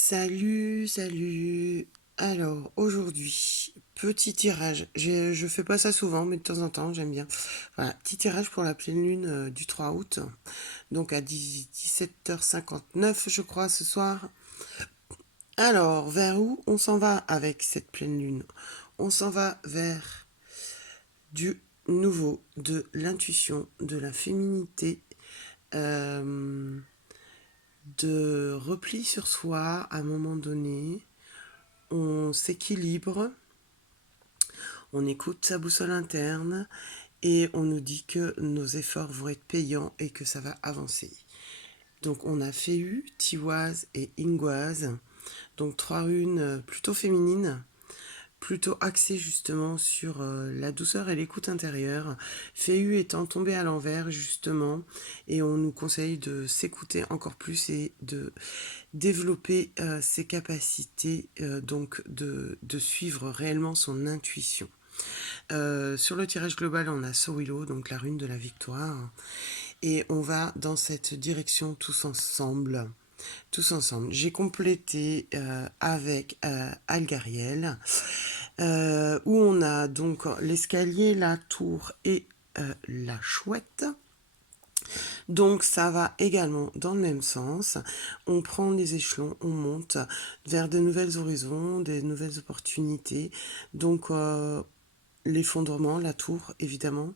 Salut, salut. Alors, aujourd'hui, petit tirage. Je fais pas ça souvent, mais de temps en temps, j'aime bien. Voilà, petit tirage pour la pleine lune du 3 août. Donc à 17h59, je crois, ce soir. Alors, vers où on s'en va avec cette pleine lune? On s'en va vers du nouveau, de l'intuition, de la féminité, euh, de repli sur soi à un moment donné. On s'équilibre, on écoute sa boussole interne et on nous dit que nos efforts vont être payants et que ça va avancer. Donc on a Féu, Tiwaz et Ingwaz, donc trois runes plutôt féminines, plutôt axées justement sur la douceur et l'écoute intérieure. Féu étant tombé à l'envers justement, et on nous conseille de s'écouter encore plus et de développer ses capacités, donc de suivre réellement son intuition. Sur le tirage global, on a Sowilo, donc la rune de la victoire. Et on va dans cette direction tous ensemble. Tous ensemble. J'ai complété avec Algariel, où on a donc l'escalier, la tour et la chouette. Donc ça va également dans le même sens. On prend les échelons, on monte vers de nouvelles horizons, des nouvelles opportunités. Donc l'effondrement, la tour, évidemment,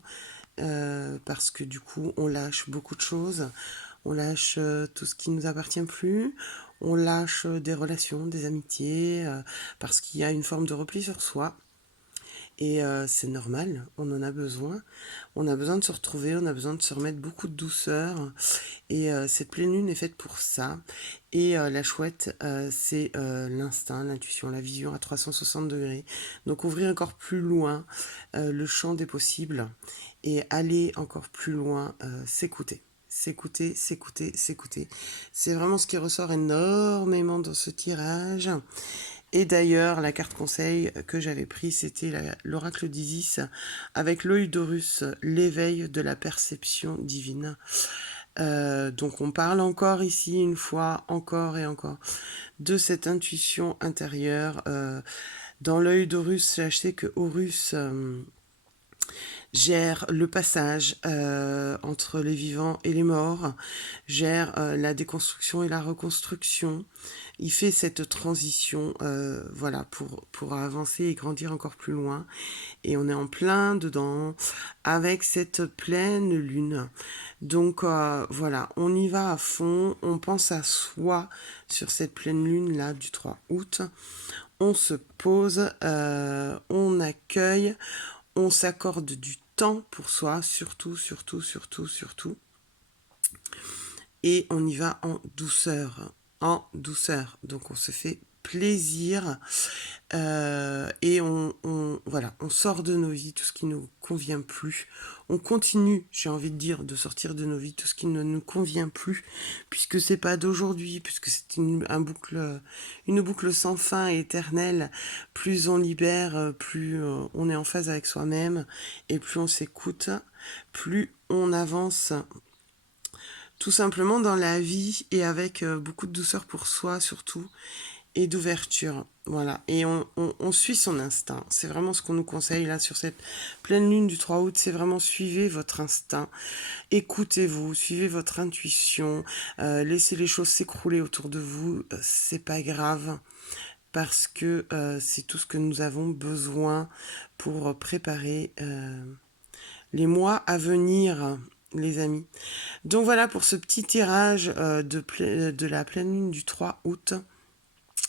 parce que du coup, on lâche beaucoup de choses. On lâche tout ce qui ne nous appartient plus. On lâche des relations, des amitiés, parce qu'il y a une forme de repli sur soi. Et c'est normal, on en a besoin. On a besoin de se retrouver, on a besoin de se remettre beaucoup de douceur. Et cette pleine lune est faite pour ça. Et la chouette, c'est l'instinct, l'intuition, la vision à 360 degrés. Donc ouvrir encore plus loin le champ des possibles et aller encore plus loin, s'écouter. S'écouter, s'écouter, s'écouter. C'est vraiment ce qui ressort énormément dans ce tirage. Et d'ailleurs, la carte conseil que j'avais pris, c'était l'oracle d'Isis avec l'œil d'Horus, l'éveil de la perception divine. Donc on parle encore ici une fois, encore et encore, de cette intuition intérieure. Dans l'œil d'Horus, sachez que Horus gère le passage entre les vivants et les morts, gère la déconstruction et la reconstruction. Il fait cette transition voilà, pour avancer et grandir encore plus loin. Et on est en plein dedans avec cette pleine lune. Donc voilà, on y va à fond, on pense à soi sur cette pleine lune là du 3 août. On se pose, on accueille, on s'accorde du temps pour soi, surtout, surtout, surtout, surtout. Et on y va en douceur, en douceur. Donc on se fait plaisir et voilà, on sort de nos vies tout ce qui ne nous convient plus. On continue, j'ai envie de dire, de sortir de nos vies tout ce qui ne nous convient plus, puisque c'est pas d'aujourd'hui, puisque c'est une boucle sans fin et éternelle. Plus on libère, plus on est en phase avec soi-même, et plus on s'écoute, plus on avance tout simplement dans la vie et avec beaucoup de douceur pour soi surtout et d'ouverture. Voilà. Et on suit son instinct. C'est vraiment ce qu'on nous conseille là sur cette pleine lune du 3 août. C'est vraiment suivez votre instinct. Écoutez-vous, suivez votre intuition. Laissez les choses s'écrouler autour de vous. C'est pas grave. Parce que c'est tout ce que nous avons besoin pour préparer les mois à venir, les amis. Donc voilà pour ce petit tirage de la pleine lune du 3 août.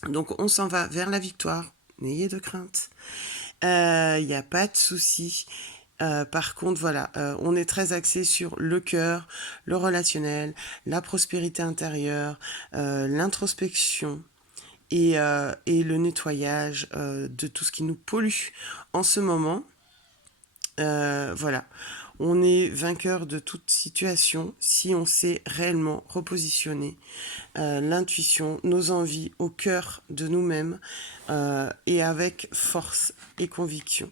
Donc on s'en va vers la victoire, n'ayez de crainte. Il n'y a pas de souci. Par contre, voilà, on est très axé sur le cœur, le relationnel, la prospérité intérieure, l'introspection et le nettoyage de tout ce qui nous pollue en ce moment. Voilà, on est vainqueur de toute situation si on sait réellement repositionner l'intuition, nos envies au cœur de nous-mêmes et avec force et conviction.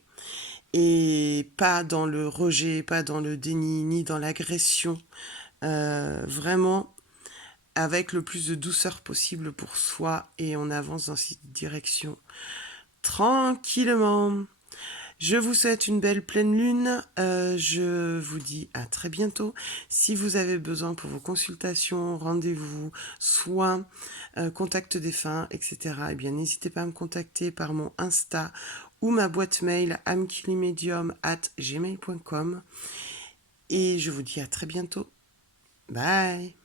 Et pas dans le rejet, pas dans le déni, ni dans l'agression. Vraiment avec le plus de douceur possible pour soi et on avance dans cette direction tranquillement. Je vous souhaite une belle pleine lune. Je vous dis à très bientôt. Si vous avez besoin pour vos consultations, rendez-vous, soins, contact défunt, etc., eh bien, n'hésitez pas à me contacter par mon Insta ou ma boîte mail amkilimedium@gmail.com. Et je vous dis à très bientôt. Bye!